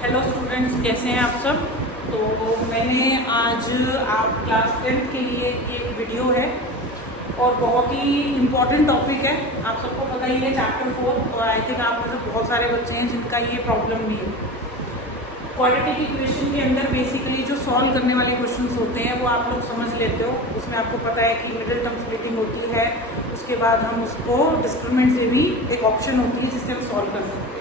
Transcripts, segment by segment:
Hello students, कैसे हैं आप सब। तो मैंने आज आप क्लास 10th के लिए ये वीडियो है और बहुत ही इम्पॉर्टेंट टॉपिक है। आप सबको पता ही है चैप्टर 4, और आई थिंक आप में से बहुत सारे बच्चे हैं जिनका ये प्रॉब्लम नहीं है। क्वाड्रेटिक इक्वेशन के अंदर बेसिकली जो सॉल्व करने वाले क्वेश्चंस होते हैं वो आप लोग समझ लेते हो। उसमें आपको पता है कि मिडिल टर्म स्प्लिटिंग होती है, उसके बाद हम उसको डिस्क्रिमिनेंट से भी एक ऑप्शन होती है जिससे हम सॉल्व कर सकते हैं।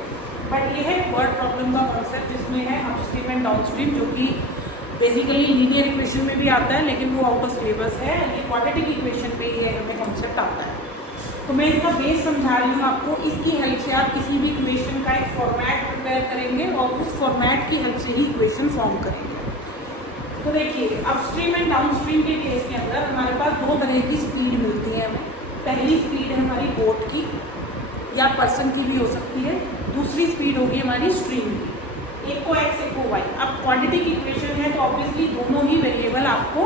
बट ये है वर्ड प्रॉब्लम का कॉन्सेप्ट, जिसमें है अपस्ट्रीम एंड डाउनस्ट्रीम, जो कि बेसिकली लीनियर इक्वेशन में भी आता है लेकिन वो आउट ऑफ सिलेबस है। ये क्वाड्रेटिक इक्वेशन पे ही हमें कॉन्सेप्ट आता है। तो मैं इसका बेस समझा रही हूँ आपको। इसकी हेल्प से आप किसी भी इक्वेशन का एक फॉर्मेट प्रिपेयर करेंगे और उस फॉर्मेट की हेल्प से ही इक्वेशन फॉर्म करेंगे। तो देखिए, अपस्ट्रीम एंड डाउनस्ट्रीम के केस के अंदर हमारे पास दो तरह की स्पीड मिलती है हमें। पहली स्पीड है हमारी बोट की या पर्सन की भी हो सकती है, दूसरी स्पीड होगी हमारी स्ट्रीम की। एक को एक्स एक को वाई। अब क्वाड्रेटिक इक्वेशन है तो ऑब्वियसली दोनों ही वेरिएबल आपको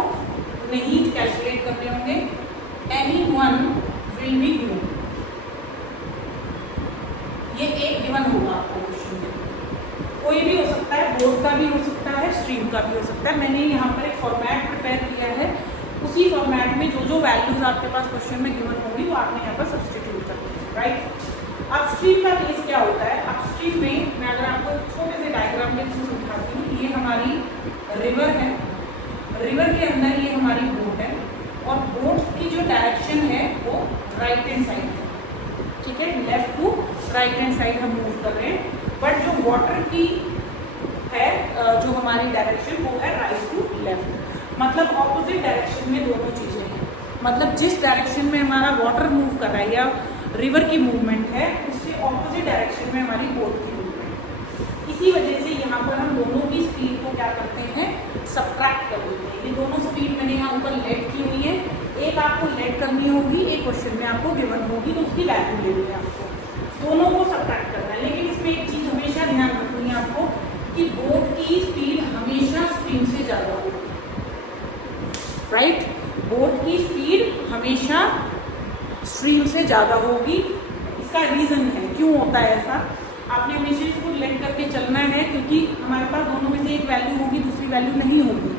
नहीं कैलकुलेट करने होंगे। Any one will be given, ये एक गिवन होगा आपको क्वेश्चन में। कोई भी हो सकता है, बोट का भी हो सकता है, स्ट्रीम का भी हो सकता है। मैंने यहाँ पर एक फॉर्मेट प्रिपेयर किया है, उसी फॉर्मेट में जो वैल्यूज आपके पास क्वेश्चन में गिवन होंगी वो आपने यहाँ पर सब्सटीट्यूट कर दीजिए, राइट। अपस्ट्रीम का केस क्या होता है? अपस्ट्रीम में मैं अगर आपको छोटे से डायग्राम के थ्रू समझाती हूँ। ये हमारी रिवर है, रिवर के अंदर ये हमारी बोट है और बोट की जो डायरेक्शन है वो राइट हैंड साइड है, ठीक है। Left to right hand side हम मूव कर रहे हैं। बट जो वाटर की है जो हमारी डायरेक्शन वो है राइट टू लेफ्ट, मतलब ऑपोजिट डायरेक्शन में दोनों चीज़ें हैं। मतलब जिस डायरेक्शन में हमारा वाटर मूव कर रहा है या रिवर की मूवमेंट है, उससे ऑपोजिट डायरेक्शन में हमारी बोट की मूवमेंट। इसी वजह से यहाँ पर हम दोनों की स्पीड को क्या करते हैं, सबट्रैक्ट कर देते हैं। ये दोनों स्पीड मैंने यहाँ ऊपर लेट की हुई है, एक आपको लेट करनी होगी, एक क्वेश्चन में आपको गिवन होगी तो उसकी वैल्यू लेनी है आपको, दोनों को सबट्रैक्ट करना है। लेकिन इसमें एक चीज़ हमेशा ध्यान रखनी है आपको कि बोट की स्पीड हमेशा स्ट्रीम से ज़्यादा होगी, राइट। बोट की स्पीड हमेशा स्ट्रीम से ज़्यादा होगी। इसका रीज़न है क्यों होता है ऐसा। आपने हमेशा इसको लेट करके चलना है क्योंकि हमारे पास दोनों में से एक वैल्यू होगी, दूसरी वैल्यू नहीं होगी,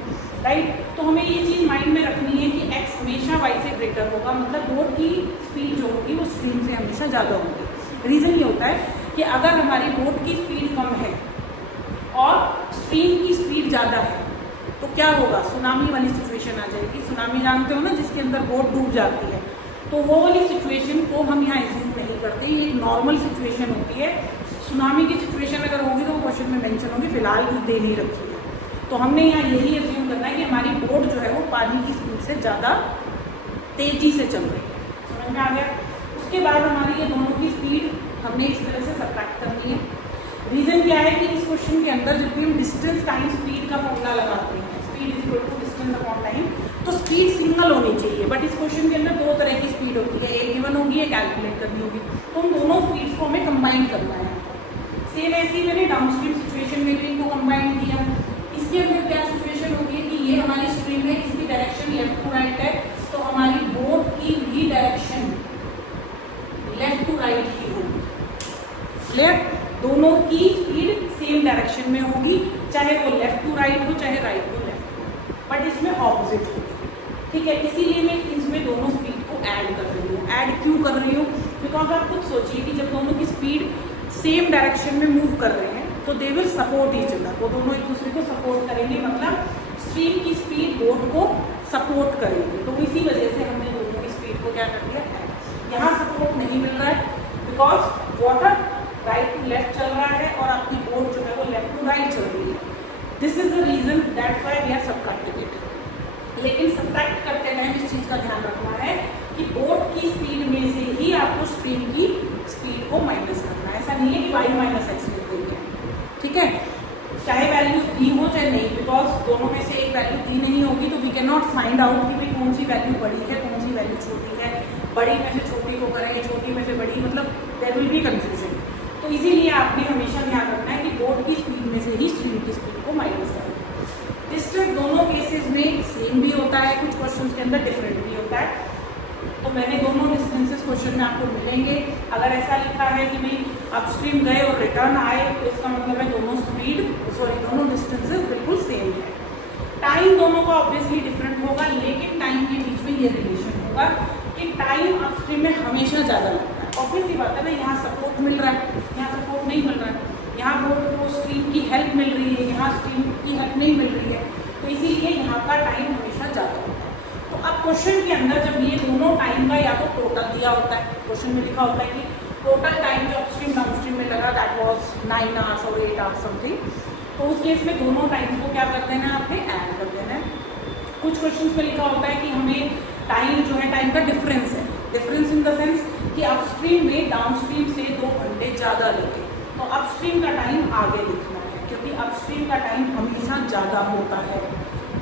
राइट। तो हमें ये चीज़ माइंड में रखनी है कि x हमेशा y से ग्रेटर होगा, मतलब बोट की स्पीड जो होगी वो स्ट्रीम से हमेशा ज़्यादा होगी। रीज़न ये होता है कि अगर हमारी बोट की स्पीड कम है और स्ट्रीम की स्पीड ज़्यादा है तो क्या होगा, सुनामी वाली सिचुएशन आ जाएगी। सुनामी जानते हो ना, जिसके अंदर बोट डूब जाती है। तो वो वाली सिचुएशन को हम यहाँ एज्यूम नहीं करते, ये एक नॉर्मल सिचुएशन होती है। सुनामी की सिचुएशन अगर होगी तो वो क्वेश्चन में मेंशन होगी, फिलहाल कुछ दे नहीं रखी है। तो हमने यहाँ यही एज्यूम करना है कि हमारी बोट जो है वो पानी की स्पीड से ज़्यादा तेज़ी से चल रही है। समझ में आ गया। उसके बाद हमारी ये दोनों की स्पीड हमने इस तरह से सबट्रैक्ट करनी है। रीज़न क्या है कि इस क्वेश्चन के अंदर जब भी हम डिस्टेंस टाइम स्पीड का फॉर्मूला लगाते हैं, speed is equal to distance upon time, तो स्पीड सिंगल होनी चाहिए। बट इस क्वेश्चन के अंदर दो तरह की स्पीड होती है, एक गिवन होगी, एक कैलकुलेट करनी होगी। तो उन दोनों स्पीड्स को हमें कंबाइन करना है। सेम ऐसे ही मैंने डाउनस्ट्रीम सिचुएशन में भी इनको कंबाइन किया। इसके अंदर क्या सिचुएशन होगी कि ये हमारी स्ट्रीम है, इसकी डायरेक्शन लेफ्ट टू राइट है, तो हमारी बोट की भी डायरेक्शन लेफ्ट टू राइट ही होगी। लेफ्ट दोनों की स्पीड सेम डायरेक्शन में होगी, चाहे वो लेफ्ट टू राइट हो चाहे राइट टू लेफ्ट हो, बट इसमें ऑपोजिट होगी, ठीक है। इसीलिए मैं इसमें दोनों स्पीड को ऐड कर रही हूँ। ऐड क्यों कर रही हूँ? बिकॉज आप खुद सोचिए कि जब दोनों की स्पीड सेम डायरेक्शन में मूव कर रहे हैं तो they will support each other, वो दोनों एक दूसरे को सपोर्ट करेंगे, मतलब स्ट्रीम की स्पीड बोट को सपोर्ट करेगी। तो इसी वजह से हमने दोनों की स्पीड को क्या कर दिया, ऐड। यहाँ सपोर्ट नहीं मिल रहा है because water right to left चल रहा है और आपकी बोट जो है वो लेफ्ट टू राइट चल रही है। This is the reason that's why we are subtracting it. लेकिन सबट्रैक्ट करते टाइम इस चीज़ का ध्यान रखना है कि बोट की स्पीड में से ही आपको स्ट्रीम की स्पीड को माइनस करना है। ऐसा नहीं है कि y माइनस एक्स लिख देंगे, ठीक है, चाहे वैल्यूज दी हो चाहे नहीं, बिकॉज दोनों में से एक वैल्यू दी नहीं होगी तो we can not find out कि भाई कौन सी वैल्यू बड़ी है कौन सी वैल्यू छोटी है। बड़ी में से छोटी को करें, छोटी में से बड़ी, मतलब देयर विल बी कंफ्यूजन। तो इसीलिए आपने हमेशा ध्यान रखना है कि बोट की स्पीड में से ही स्ट्रीम की स्पीड को माइनस करना। डिस्टेंस दोनों केसेस में सेम भी होता है, कुछ क्वेश्चंस के अंदर डिफरेंट भी होता है। तो मैंने दोनों डिस्टेंसेस क्वेश्चन में आपको मिलेंगे। अगर ऐसा लिखा है कि भाई अपस्ट्रीम गए और रिटर्न आए तो इसका मतलब है दोनों स्पीड सॉरी दोनों डिस्टेंसेस बिल्कुल सेम है। टाइम दोनों का ऑब्वियसली डिफरेंट होगा, लेकिन टाइम के बीच में ये रिलेशन होगा कि टाइम अपस्ट्रीम में हमेशा ज़्यादा लगता है। ऑब्वियसली बात है ना, यहाँ सपोर्ट मिल रहा है, यहाँ सपोर्ट नहीं मिल रहा है, यहाँ बोर्ड को स्ट्रीम की हेल्प मिल रही है, यहाँ स्ट्रीम की हेल्प नहीं मिल रही है, तो इसीलिए यहाँ का टाइम हमेशा ज़्यादा होता है। तो अब क्वेश्चन के अंदर जब ये दोनों टाइम का या तो टोटल दिया होता है, क्वेश्चन में लिखा होता है कि टोटल टाइम जो अपस्ट्रीम डाउनस्ट्रीम में लगा दैट वाज 9 आवर्स और 8 आवर्स समथिंग, तो उस केस में दोनों टाइम्स को क्या कर देना है, आपने ऐड कर देना है। कुछ क्वेश्चन में लिखा होता है कि हमें टाइम जो है, टाइम का डिफरेंस है, डिफरेंस इन द सेंस कि अपस्ट्रीम में डाउनस्ट्रीम से 2 घंटे ज़्यादा लगे, तो अपस्ट्रीम का टाइम आगे लिखना है, क्योंकि अपस्ट्रीम का टाइम हमेशा ज़्यादा होता है,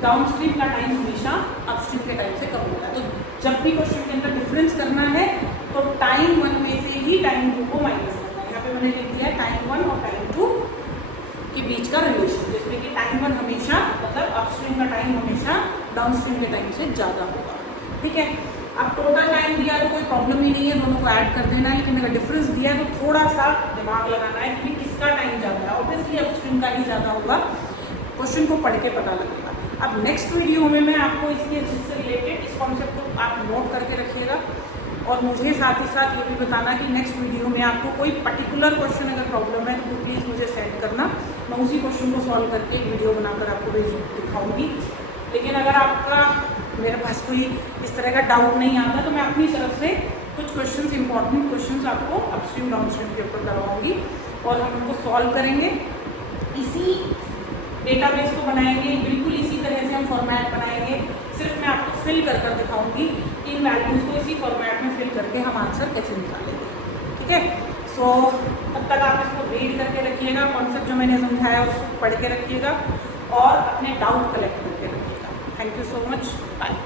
डाउनस्ट्रीम का टाइम हमेशा अपस्ट्रीम के टाइम से कम होता है। तो जब भी क्वेश्चन के अंदर डिफरेंस करना है तो टाइम 1 में से ही टाइम 2 को माइनस करना है। यहाँ पे मैंने लिख दिया है टाइम 1 और टाइम 2 के बीच का रिलेशन, जिसमें कि टाइम 1 हमेशा मतलब अपस्ट्रीम का टाइम हमेशा डाउनस्ट्रीम के टाइम से ज़्यादा होगा। ठीक है, अब टोटल टाइम दिया तो कोई प्रॉब्लम ही नहीं है, दोनों को ऐड कर देना है, लेकिन अगर डिफरेंस दिया है तो थोड़ा सा दिमाग लगाना है कि किसका टाइम ज़्यादा है। ऑब्वियसली अपस्ट्रीम का ही ज़्यादा होगा, क्वेश्चन को पढ़ के पता लगेगा। अब नेक्स्ट वीडियो में मैं आपको इससे रिलेटेड इस कॉन्सेप्ट को आप नोट करके रखिएगा, और मुझे साथ ही साथ ये भी बताना कि नेक्स्ट वीडियो में आपको कोई पर्टिकुलर क्वेश्चन अगर प्रॉब्लम है तो प्लीज़ मुझे सेंड करना, मैं उसी क्वेश्चन को सॉल्व करके एक वीडियो बनाकर आपको दिखाऊंगी। लेकिन अगर आपका मेरे पास कोई इस तरह का डाउट नहीं आता तो मैं अपनी तरफ से कुछ क्वेश्चंस, इंपॉर्टेंट क्वेश्चंस आपको अपस्ट्रीम डाउनस्ट्रीम के ऊपर करवाऊंगी और हम उनको सॉल्व करेंगे। इसी डेटाबेस को बनाएंगे, बिल्कुल इसी तरह से हम फॉर्मेट बनाएंगे, सिर्फ मैं आपको फिल कर कर दिखाऊंगी कि इन वैल्यूज़ को इसी फॉर्मेट में फिल करके हम आंसर कैसे निकालेंगे। ठीक है, सो तब तक आप इसको रीड करके रखिएगा, कॉन्सेप्ट जो मैंने समझाया उसको पढ़ के रखिएगा और अपने डाउट कलेक्ट करके रखिएगा। Thank you so much, bye.